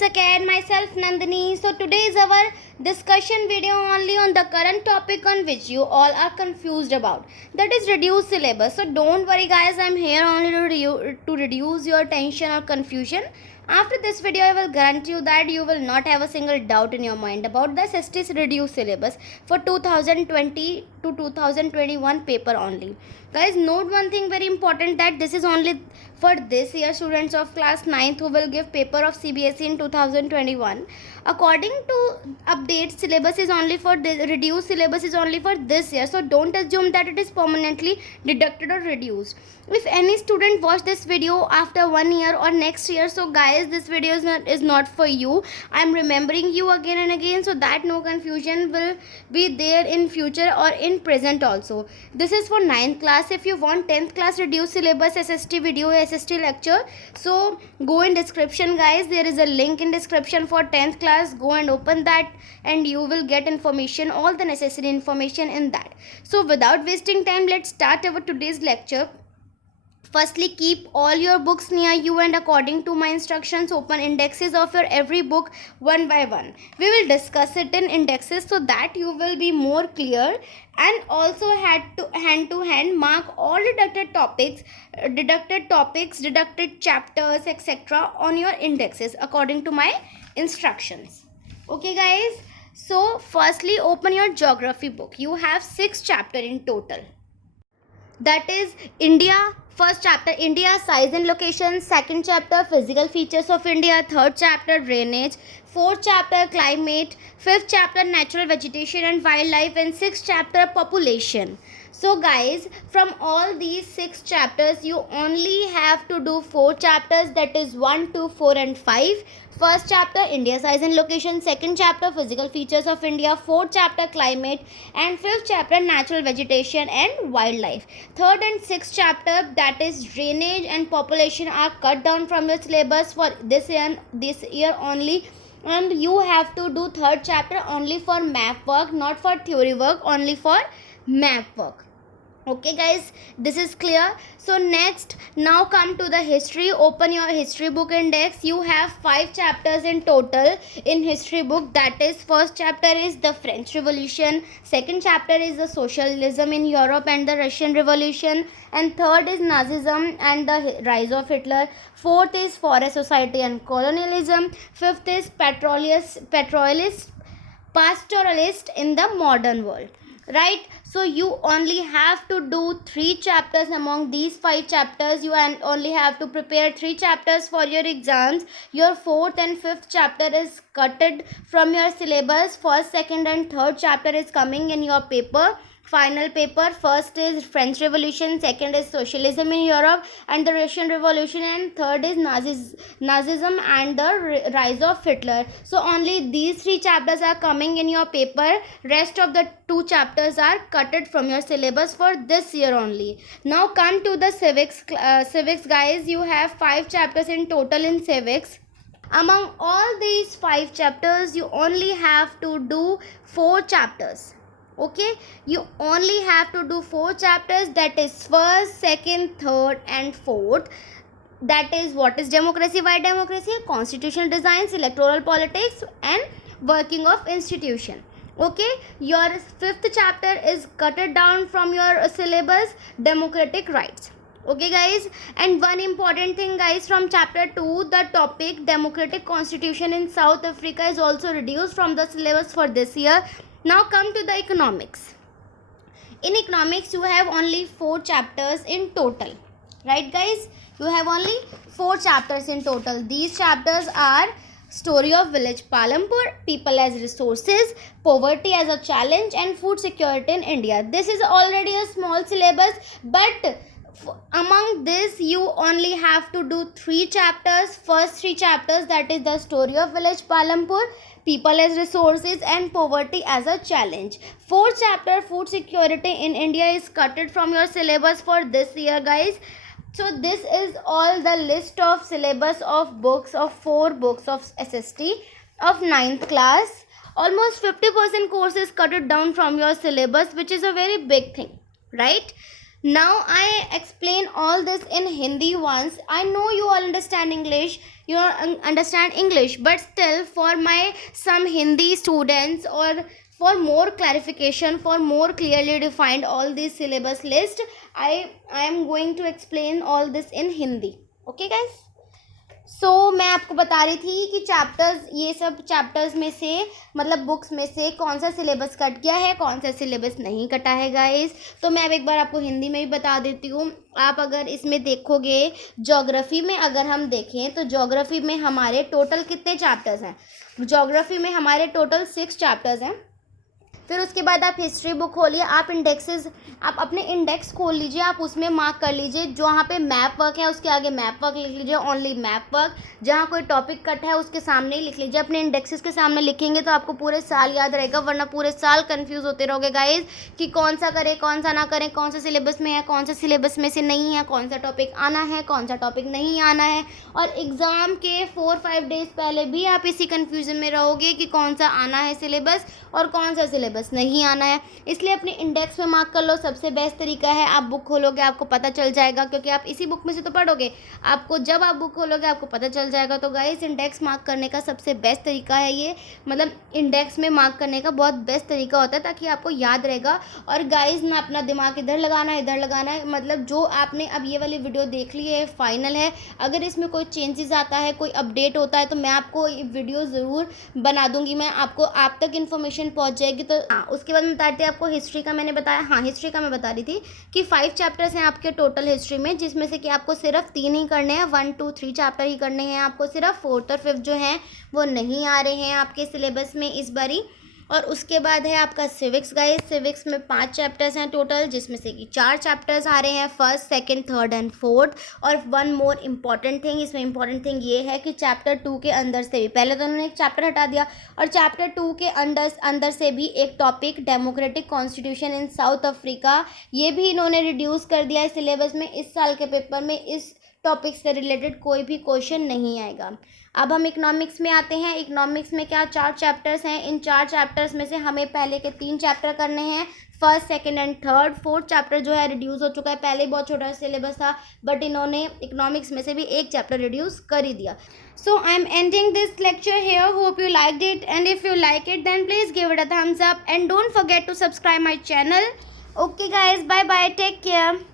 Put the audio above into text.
Acad, myself Nandini. So today is our discussion video only on the current topic on which you all are confused about. That is reduced syllabus. So don't worry guys, I'm here only to reduce your tension or confusion. After this video, I will guarantee you that you will not have a single doubt in your mind about the SST's reduced syllabus for 2020 to 2021 paper only. Guys, note one thing very important, that this is only for this year students of class 9th who will give paper of CBSE in 2021. According to update, syllabus is only for this, reduced syllabus is only for this year. So don't assume that it is permanently deducted or reduced. If any student watch this video after 1 year or next year, so guys, this video is not for you. I am remembering you again and again so that no confusion will be there in future or in present also. This is for 9th class. If you want 10th class reduced syllabus SST video, SST lecture, so go in description guys. There is a link in description for 10th class. Go and open that and you will get information, all the necessary information in that. So without wasting time, let's start our today's lecture. Firstly, keep all your books near you and according to my instructions, open indexes of your every book one by one. We will discuss it in indexes so that you will be more clear, and also hand to hand mark all deducted topics, deducted chapters, etc. on your indexes according to my instructions. Okay guys, so firstly open your geography book. You have 6 chapters in total. That is India. First chapter, India, size and location. Second chapter, physical features of India. Third chapter, drainage. Fourth chapter, climate. Fifth chapter, natural vegetation and wildlife. And sixth chapter, population. So guys, from all these 6 chapters, you only have to do 4 chapters, that is 1, 2, 4 and 5. First chapter, India, size and location. Second chapter, physical features of India. Fourth chapter, climate. And fifth chapter, natural vegetation and wildlife. Third and sixth chapter, that is drainage and population, are cut down from your syllabus for this year only. And you have to do third chapter only for map work, not for theory work, only for map work. Okay guys, this is clear. So next, now come to the history. Open your history book index. You have 5 chapters in total in history book. That is, first chapter is the French Revolution, second chapter is the socialism in Europe and the Russian Revolution, and third is Nazism and the rise of Hitler. Fourth is forest society and colonialism. Fifth is pastoralist in the modern world. Right, so you only have to do 3 chapters among these 5 chapters. You only have to prepare 3 chapters for your exams. Your 4th and 5th chapter is cutted from your syllabus. First, second and third chapter is coming in your paper, final paper. First is French Revolution, second is socialism in Europe and the Russian Revolution, and third is Nazism and the rise of Hitler. So only these 3 chapters are coming in your paper. Rest of the 2 chapters are cutted from your syllabus for this year only. Now come to the civics guys. You have 5 chapters in total in civics. Among all these 5 chapters, you only have to do 4 chapters. Okay, you only have to do 4 chapters, that is first, second, third and fourth. That is, what is democracy, why democracy, constitutional designs, electoral politics and working of institution. Okay, your 5th chapter is cutted down from your syllabus, democratic rights. Okay guys, and one important thing guys, from chapter 2, the topic democratic constitution in South Africa is also reduced from the syllabus for this year. Now come to the economics. In economics, you have only 4 chapters in total. Right guys? You have only 4 chapters in total. These chapters are story of village Palampur, people as resources, poverty as a challenge and food security in India. This is already a small syllabus, but among this you only have to do 3 chapters. First 3 chapters, that is the story of village Palampur, people as resources and poverty as a challenge. Fourth chapter, food security in India, is cutted from your syllabus for this year guys. So this is all the list of syllabus of books, of 4 books of SST of 9th class. Almost 50% course is cutted down from your syllabus, which is a very big thing, right? Now I explain all this in Hindi once. I know you all understand English, you all understand English, but still for my some Hindi students, or for more clarification, for more clearly defined all these syllabus list, I am going to explain all this in Hindi. Okay guys? मैं आपको बता रही थी कि chapters, ये सब chapters में से मतलब बुक्स में से कौन सा सिलेबस कट गया है, कौन सा सिलेबस नहीं कटा है गाइस। तो मैं अब एक बार आपको हिंदी में भी बता देती हूँ। आप अगर इसमें देखोगे, ज्योग्राफी में अगर हम देखें तो ज्योग्राफी में हमारे टोटल कितने चैप्टर्स हैं? ज्योग्राफी में हमारे टोटल 6 चैप्टर्स हैं। फिर उसके बाद आप हिस्ट्री बुक खोलिए, आप इंडेक्सेस, आप अपने इंडेक्स खोल लीजिए, आप उसमें मार्क कर लीजिए जहाँ पे मैप वर्क है उसके आगे मैप वर्क लिख लीजिए, ओनली मैप वर्क। जहाँ कोई टॉपिक कट है उसके सामने ही लिख लीजिए, अपने इंडेक्सेस के सामने लिखेंगे तो आपको पूरे साल याद रहेगा, वरना पूरे साल कंफ्यूज होते रहोगे गाइज कि कौन सा करें कौन सा ना करें, कौन सा सिलेबस में है कौन सा सिलेबस में से नहीं है, कौन सा टॉपिक आना है कौन सा टॉपिक नहीं आना है। और एग्ज़ाम के 4-5 डेज पहले भी आप इसी कन्फ्यूज़न में रहोगे कि कौन सा आना है सिलेबस और कौन सा सिलेबस नहीं आना है। इसलिए अपने इंडेक्स में मार्क कर लो, सबसे बेस्ट तरीका है। आप बुक खोलोगे आपको पता चल जाएगा, क्योंकि आप इसी बुक में से तो पढ़ोगे, आपको जब आप बुक खोलोगे आपको पता चल जाएगा। तो गाइस इंडेक्स मार्क करने का सबसे बेस्ट तरीका है ये, मतलब इंडेक्स में मार्क करने का बहुत बेस्ट तरीका होता है ताकि आपको याद रहेगा। और गाइस ना अपना दिमाग इधर लगाना है इधर लगाना है, मतलब जो आपने अब ये वाली वीडियो देख ली है फाइनल है, अगर इसमें कोई चेंजेस आता है कोई अपडेट होता है तो मैं आपको ये वीडियो ज़रूर बना दूंगी, मैं आपको आप तक इन्फॉर्मेशन पहुंच जाएगी। तो हाँ, उसके बाद मैं बताती हूँ आपको हिस्ट्री का। मैंने बताया, हाँ हिस्ट्री का मैं बता रही थी कि 5 चैप्टर्स हैं आपके टोटल हिस्ट्री में, जिसमें से कि आपको सिर्फ 3 ही करने हैं, 1, 2, 3 चैप्टर ही करने हैं आपको सिर्फ। 4th और 5th जो हैं वो नहीं आ रहे हैं आपके सिलेबस में इस बारी। और उसके बाद है आपका सिविक्स गाइस। सिविक्स में 5 चैप्टर्स हैं टोटल, जिसमें से कि 4 चैप्टर्स आ रहे हैं, 1st, 2nd, 3rd and 4th। और वन मोर इम्पॉर्टेंट थिंग, इसमें इम्पॉर्टेंट थिंग ये है कि चैप्टर 2 के अंदर से भी, पहले तो उन्होंने एक चैप्टर हटा दिया, और चैप्टर 2 के अंदर से भी एक topic democratic constitution in south Africa, ये भी इन्होंने रिड्यूस कर दिया है सिलेबस में। इस साल के पेपर में इस टॉपिक से रिलेटेड कोई भी क्वेश्चन नहीं आएगा। अब हम इकोनॉमिक्स में आते हैं। इकोनॉमिक्स में क्या 4 चैप्टर्स हैं, इन 4 चैप्टर्स में से हमें पहले के 3 चैप्टर करने हैं, 1st, 2nd and 3rd। 4th chapter जो है रिड्यूस हो चुका है, पहले बहुत छोटा सिलेबस था बट इन्होंने इकोनॉमिक्स में से भी एक चैप्टर रिड्यूस कर ही दिया। So I am ending this lecture here, hope you liked it, and if you like it then please give it a thumbs up and don't forget to subscribe my channel. Okay guys, bye bye, take care.